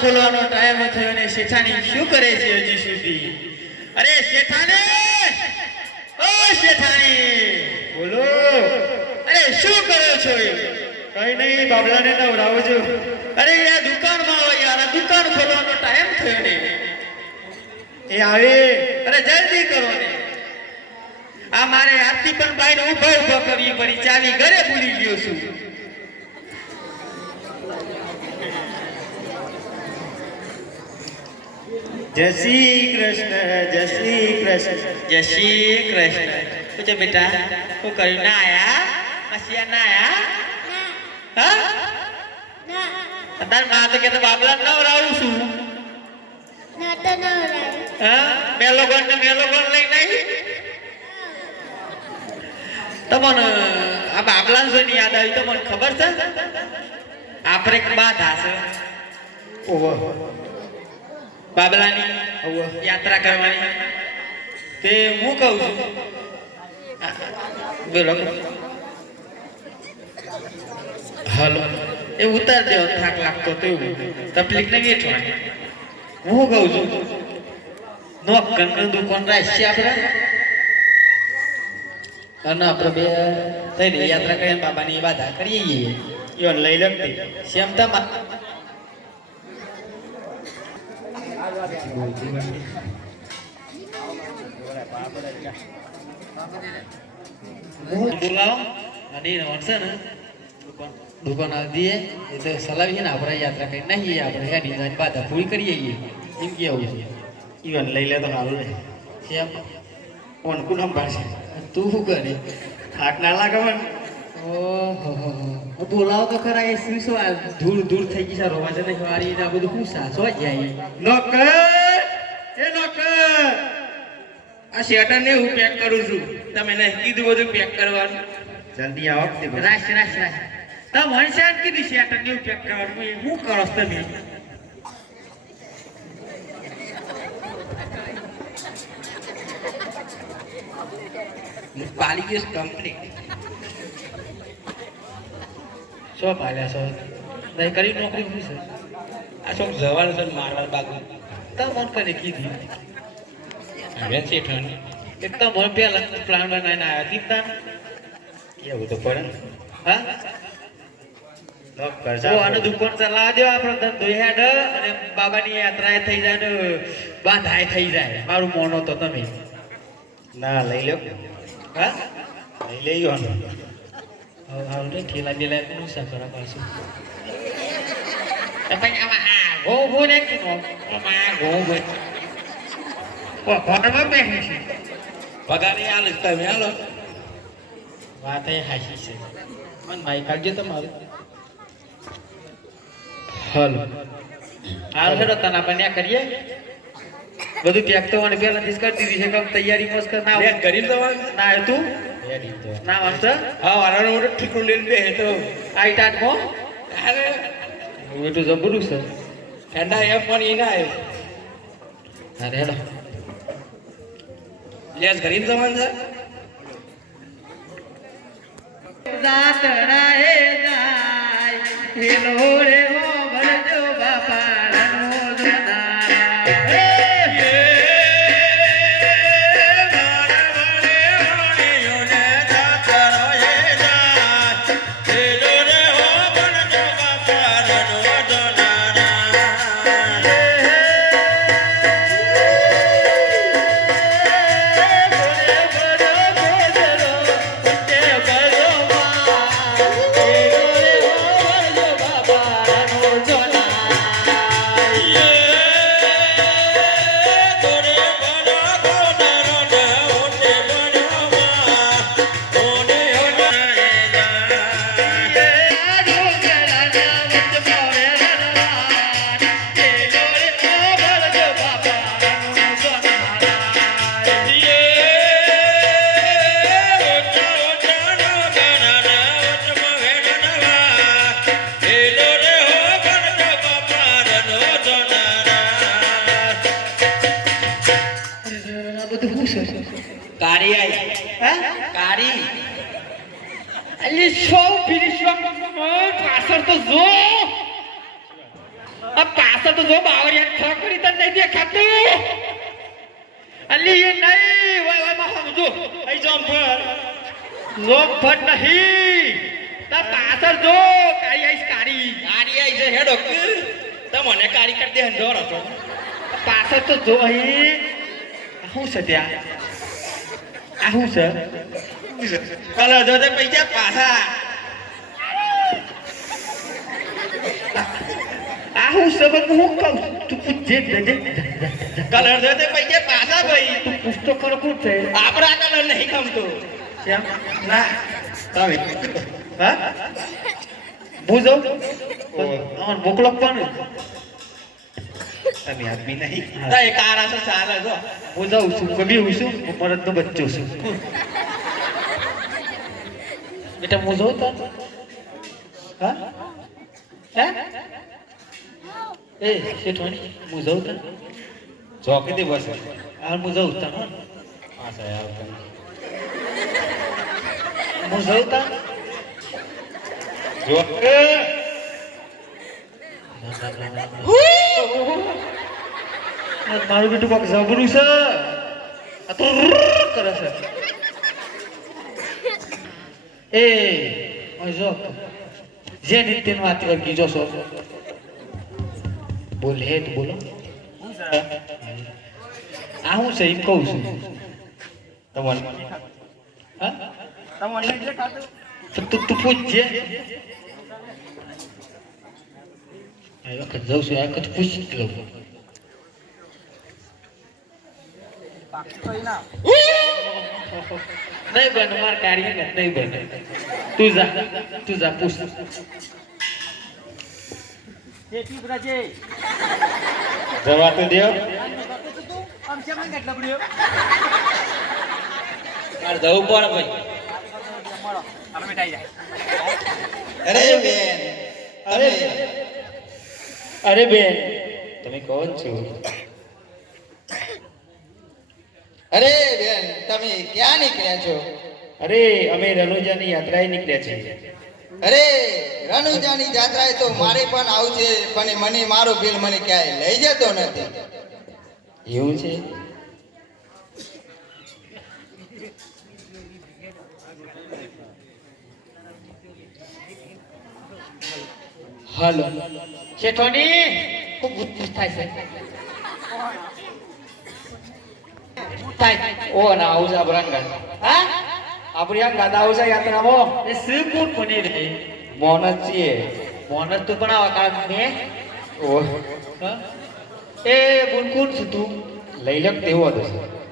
ખોલવાનો ટાઈમ થયો ને શેઠાણી શું કરે છે હજી સુધી? અરે શેઠાને, ઓ શેઠાણી, બોલો. અરે શું કરો છો? કઈ નહીં, બાબલાને નવરાવો છો. અરે યાર દુકાનમાં હોય યાર, દુકાન ખોલવાનો ટાઈમ થયો ને. એ આવે. અરે જલ્દી કરો ને. આ મારે આરતી પણ બાઈને ઊભા કરવી પડી, ચાવી ઘરે ભૂલી ગયો છું. જય શ્રી કૃષ્ણ, જય શ્રી કૃષ્ણ. જય શ્રી કૃષ્ણ. પૂછો બેટા, શું કર્યું? ના આયા? મસિયા ના આયા? હા? તાર માં તો કે બાબલા નવરાવું છું. હા? મેલો ગણ લઈ નહીં. તમને આ બાબલા ની યાદ આવી તો મને ખબર છે. આપણે એક બાદ હશે ઓહો. બાબલાની યાત્રા કરવાની. તે હું કહું છું, બોલો. હાલો, એ ઉતાર દેવો, થાક લાગતો તો એવું તકલીફ નહીં વેઠવાની. હું કહું છું, નોકરનું દુકાન રાખીએ આપણે, અને આપણે બે થઈને યાત્રા કરીને બાબાની બાધા કરીએ. યોન લઈ લગતી શ્યામતા બોલાવો અને છે ને દુકાન દઈએ એ તો સલાવીએ ને આપણે યાત્રા કરી નહીં, આપણે એની બાધા પૂરી કરીએ એમ કેવું છે. યોન લઈ લે તો સારું ને. શ્યામ કોણ કોણ સંભાળશે? તું શું કરે? થાક ના લાગે મને. ઓહો, બોલાવો તો ખરા. એ શું દૂર થઈ ગઈ છે, રોવા છે નહીં વારી ને આ બધું પૂછા સો જાય. નોકર, એ નોકર, આ શેટર ને હું પેક કરું છું. તમે નહીં કીધું બધું પેક કરવાનું. જલ્દી આવો. રાશ તમે મનસાન કીધું શેટર ને પેક કરવાનું. શું કરો છો તમે? પાલી ગયું કમ્પ્લીટ. શું પાલ્યા છો? નહીં કરી નોકરી શું છે? આ શું જવાનું છે મારવા બાગુ. તમે મન કરીને કીધી હવે શેઠાણી એક તો મને પેલા પ્લાન બનાવીને આવ્યા ચિંતા કેવું તો પડે ને. હા નોકર ઓ આનો દુકાન ચલાવવા દો, આપણો ધંધો હેડ અને બાબાની યાત્રા થઈ જાય ને બાધાય થઈ જાય. મારું મોનો તો તમે ના લઈ લો. હા લઈ લઈ યોન. હારું ને ઠેલા બેલા કોનું સફરા પાછું પછી આમાં આ ગો ને કે નો આમાં ગો ઘરમાં બેસી છે. પગારે આલે તમે હાલો. વાત એ હાસી છે. મન માઈ કાઢજો તમારું. હાલો હાલ હેડો તને આપણે કરીએ બધું પેક તો મને પહેલાથી જ કરી દીધી છે. કમ તૈયારી મસ્ત કર ના પેક કરી દવાનું. ના તું રેડી તો. ના વાંચો હા વાળાનો મોટો ઠીકરો લઈને બેસે તો આઈ ટાટ મો અરે બેટું જબરું છે. ઠંડા એમ પણ ઈ ના આવે. અરે હેડો લેસ કરી દવાનું છે. જાતડા હે જાય હેલો રે હો ભરજો બાપા રનો જનારા કારી આઈ હા કારી અલી શો ફિનિશ પાછળ તો જો આ પાછળ તો જો બાવરિયા ઠકડી તને નહીં દેખાતું અલી એ નહીં વાય માં સમજો અહીં જમ્પર લોક નહીં તા પાછળ જો કાળી આઈસ કાળી છે હેડો તમને કાળી કરી દે હંડોર હતો પાછળ તો જો અહીં શું છે ત્યાં આ શું છે કલર જો તે પૈસા પાછા આ શું છે પણ હું કહું તું પૂછજે કલર જો તે પૈસા પાછા ભાઈ તું પૂછતો ખરો કોણ છે આપણા કલર નહીં ગમતો કેમ ના તમે હા હું જાઉં અમન મોકલો પણ તમે આદમી નહીં તો એ કારા તો ચાલે જો હું જાઉં છું કભી હું છું હું મરદનો બચ્ચો છું બેટા હું જાઉં તો હા હા એ શેઠવાણી હું જાઉં તો ચોકીથી બસ હાલ હું જાઉં તો હા સાહેબ હું જાઉં તો જો મારું બેટું કોક જબરું છે આ તો કરે છે એ જો જે નિત્યન વાત કરી જો સો બોલ હે તો બોલો આ હું છે એમ કહું છું તમને હા તમને એટલે ખાતું તું પૂછજે આ વખત જાઉં છું આ વખત પૂછી જ લઉં નહીં બને માર કાર્ય નહીં બને તું જા પૂછ જવા તો દો મારે જવું પડે ભાઈ અરે બેન અરે બેન તમે કોણ છો અરે બેન તમે ક્યાં નીકળ્યા છો? અરે અમે રણુજાની યાત્રાએ નીકળ્યા છીએ અરે રણુજાની જાત્રાએ તો મારે પણ આવું છે પણ મને મારો બિલ મને ક્યાંય લઈ જતો નથી. એવું છે હાલો શેઠોની ખૂબ ગુસ્સો થાય છે થાય ઓ ના આવું છે અબરાંગા હા આપણી આમ ગાદા આવું છે યાત્રામાં એ શ્રીકૂટ બની રહી મોન જ છીએ મોનસ તો બનાવા કારણ મે ઓ હા? એ બુનકુન છું તું લઈ લો તેવો હતો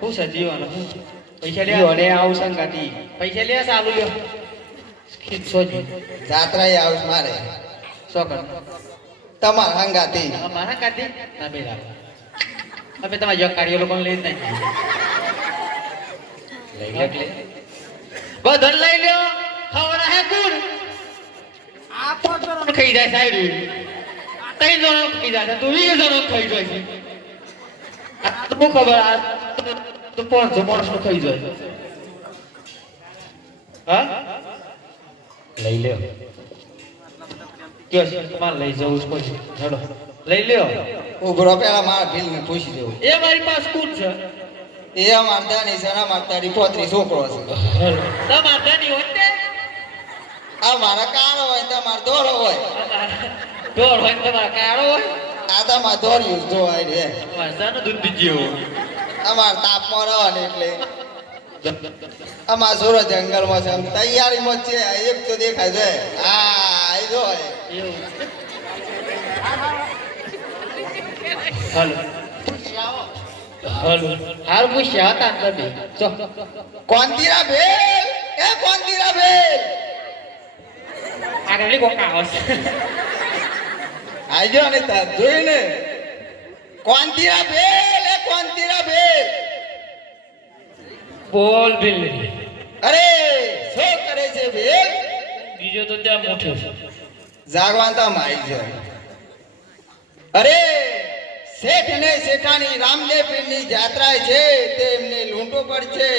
હું સજીવાનો હું પૈસા લે અને આવું સંગાતી પૈસા લે ચાલુ લ્યો ખીચો જી જાત્રાએ આવું છે મારે સો કર તમાર હંગાતી મારા કાઢી ના બેલા હવે તમારા જો કાર્યો લોકોને લઈ જ નહીં લઈ લો એટલે બધન લઈ લ્યો ખવડા હે કુર આ પાંચ જણો ખાઈ જાય સાહેબ ત્રણ જણો ખાઈ જાય તું 20 જણો ખાઈ જાય છે આ તો બહુ ખબર આ તો 500 માણસ નું ખાઈ જાય હા લઈ લ્યો કયો છે તમારે લઈ જવું છે પછી હેડો લઈ લ્યો ઉભરો પેલા મારા બિલ ને પૂછી દઉં. એ મારી પાસે કોણ છે એ અમાર દાની સના મારતારી પોતરી છોકરો છે. તમાર દાની હોતે આ મારા કાળો હોય તમાર દોરો હોય ઢોર હોય ને તમારા કાળો હોય આ તમાર દોર્યું જોવાય રે તમારા દાનો દૂધ બીજ્યો અમાર તાપમાં રહો ને એટલે અમાર સુરત જંગલમાં છે આમ તૈયારીમાં જ છે આ એક તો દેખાય છે આ આઈ જોય એવું હાલો હાલો હાલ પૂછ્યા હતા તમે ચો કોંતીરા ભેલ એ કોંતીરા ભેલ આગળ કોક આવશે આજો ને તાર જોઈ ને કોંતીરા ભેલ એ કોંતીરા ભેલ બોલ બિલ અરે શું કરે છે ભેલ બીજો તો ત્યાં મોટો છે જાગવાન તો માઈ જાય અરે શેઠ ને શેઠાની રામદેવ પીરની જાત્રા છે તેમને લૂંટો પડશે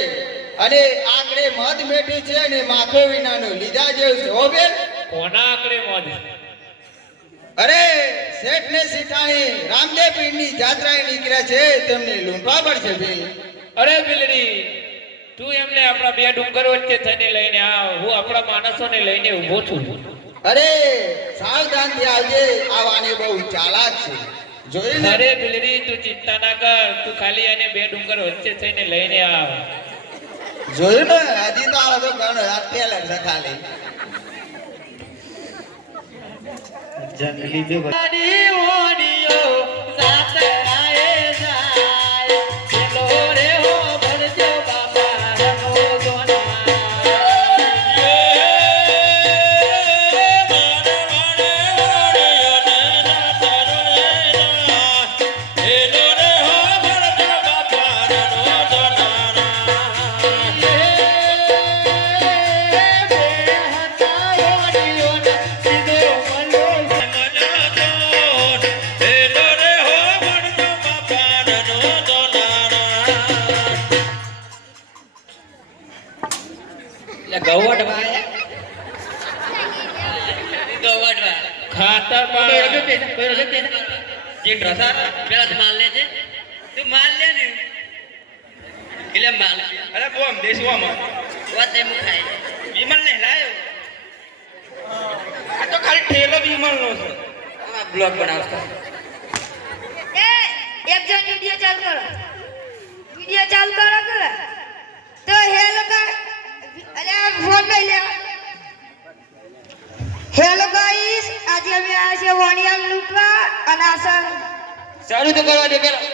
અને આગળ મધ મેઠી છે અને માખો વિનાનું લીધા જેવું છે હો બેન કોના આકડે મોજ અરે શેઠ ને શેઠાણી રામદેવ પીરની જાત્રાએ નીકળ્યા છે તેમને લૂંટવા પડશે ભીલ. અરે બિલડી તું એમને આપણા બે ડુંગર વચ્ચે થઈને લઈને આવ હું આપણા માણસોને લઈને ઊભો છું અરે સાવધાનથી આવજે, આવાને બહુ ચાલાક છે. જોઈને અરે બિલડી તું ચિંતા ના કર તું ખાલી એને બે ડુંગર વચ્ચે થઈને લઈને આવ જોયું ને, હજી તો આ બધો ઘણો અત્યારે છે ખાલી. જંગલી બે ખાતર જે ઢસાર પેલા માલ લે છે તું માલ લે ને એટલે માલ અરે બોમ દેશવામાં વાત એમ ખાય વિમલ ને લાયો આ તો ખાલી ઠેલો વિમલ નો છે આ બ્લોગ બનાવતો એક જણ વિડિયો ચાલુ કરો તો હેલો અરે ફોન લઈ લે હેલો ગાઈસ આજે અમે આવ્યા છે વણિયામ લૂંટવા અને આસન ચાલુ તો કરવા દે પેલા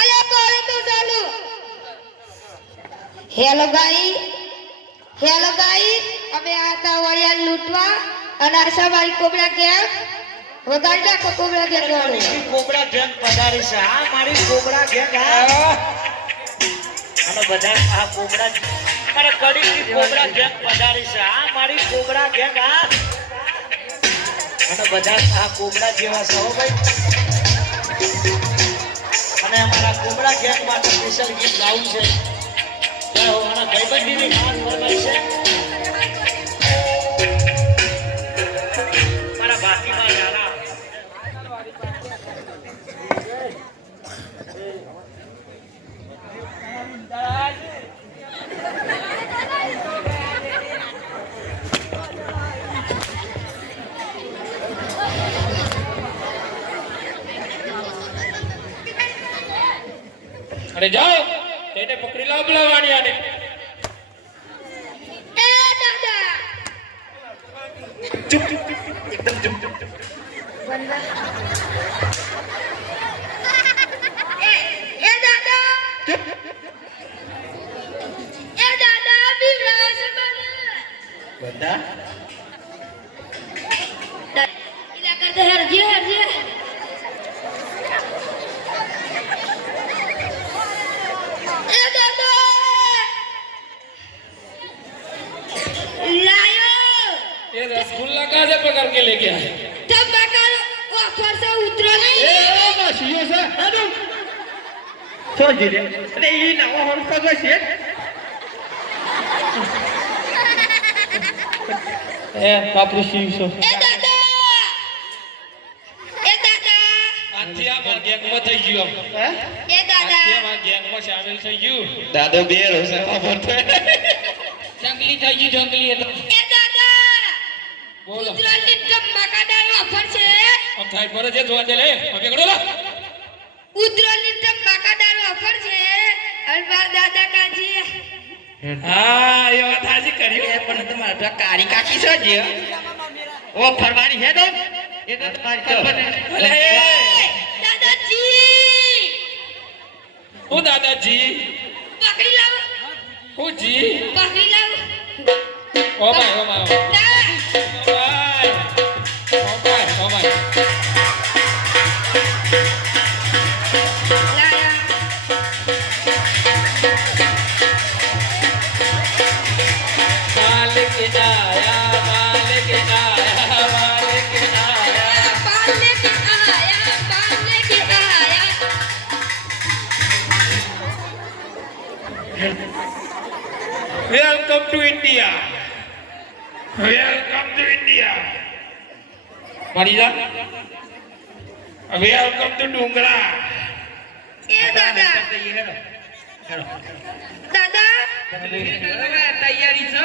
અરે કરો તો ચાલુ હેલો ગાઈસ અમે આવ્યા હતા વણિયામ લૂંટવા અને આસા મારી કોબરા ગેમ વગાડી નાખો કોબરા ગેમ વાળું કોબરા ગેંગ પધારી છે. આ મારી કોબરા ગેંગ. આ અને બધા આ કોબરા મારા કડીની કોબરા ગેંગ પધારી છે. આ મારી કોબરા ગેંગ. આ અને બધા આ કોબરા જેવા છો ભાઈ. અને અમારા કોબરા ગેંગ માટે સ્પેશિયલ ગીત ગાવું છે. ત્યારે હું મારા ભાઈબંધીની વાત ફરમાઈ છે. મારા બાકીમાં ગાના અરે જાઓ તેને પકડી લાવ બોલાવાની આને એ દાદા ચૂપ ચૂપ એકદમ ચૂપ ચૂપ એ દાદા બીવડા છે બધા ઇલા કરતે હરજે એ દાદા લાયો ये रसगुल्ला कहाँ से पकड़ के लेके आए तब बकर ऊपर से उतरो नहीं શીયો છે આદુ છોડી દે અરે ઈ નવો હરકો જો છે એ બાપુ શીયો એ દાદા આજથી આ મારા ગેંગમાં થઈ ગયો એ આજથી દાદા આ મારા ગેંગમાં સામેલ થઈ ગયું દાદો બેર હશે ખબર તો જંગલી થઈ ગયું જંગલી એટલે એ દાદા બોલો ઉતરોની ધમાકાદાર ઓફર છે આમ સાઈડ પર છે જોવા દે લે હવે કડો લા ઉતરોની ધમાકાદાર ઓફર છે અને મારા દાદા કાજી હા એ વાત હાજી કરી એ પણ તમારા તો કારી કાકી છો જે ઓ ફરવાની હે તો એ તો તમારી ખબર અલે દાદાજી હું દાદાજી પકડી લાવો હું જી પકડી લાવો ઓ ભાઈ ના ઓ ભાઈ લાયા मालिक आया मालिक आया मालिक आया पालने के आया welcome to India welcome to India मरीजा વેલકમ ટુ ડુંગરા એ દાદા દાદા તૈયારી છો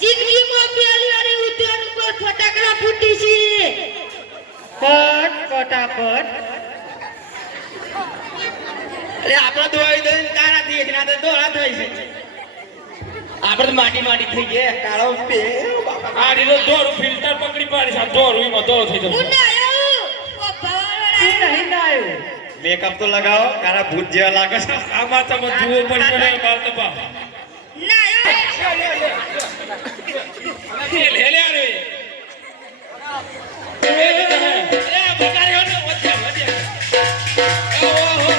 જિંદગીમાં પહેલી વાર ઉદ્યાન ઉપર ફટાકડા ફૂટી છે ફટાફટ અરે આપણે દોડી દોડીને કાળા થઈ ગયા તો દોડા થઈ છે આપણે તો માટી માટી થઈ ગયા કાળો બે આ રીતો દોરું ફિલ્ટર પકડી પાડી છે દોરું એમાં દોરો થઈ જતો હું ના આવ્યો ઓ ભવાળા મેકઅપ તો લગાવો કારા ભૂત જેવા લાગે છે આમાં તમે જુઓ પડી પડે બાલ તો બા ના આવ્યો લે લે રે એ બગાડી હો ને વચ્ચે વચ્ચે ઓહો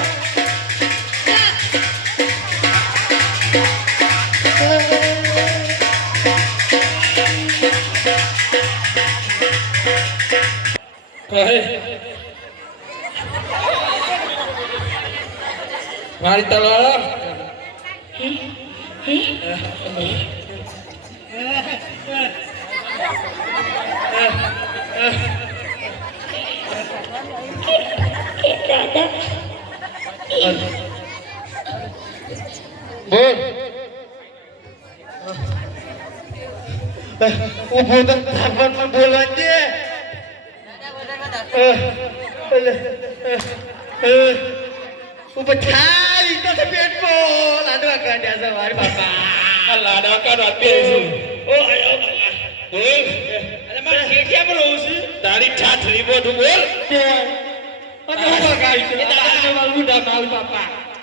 મારી તલવાર બોલ ઉભો તો થાપણ બોલવા દે ઉપર થાળી તો પેટ પો લાડવા કાઢ્યા છે મારી બાપા લાડવા કાઢવા બેસું ઓ આયો બોલ અરે મારે શેઠિયા પર રહું છું તારી ઠાઠરી બોધું બોલ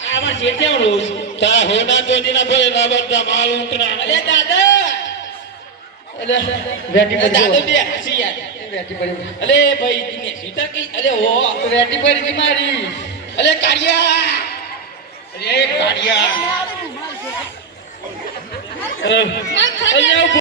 આમાં શેઠિયા રહું છું તા હોના ચોદીના ભલે ના બધા માલ ઉતરા અરે દાદા વેટી પર દાદા બે હસી યાર વેટી પર અલે ભાઈ દિને સીતા કી અલે ઓ વેટી પર કી મારી અલે કાળિયા અરે કાળિયા આ ખાતા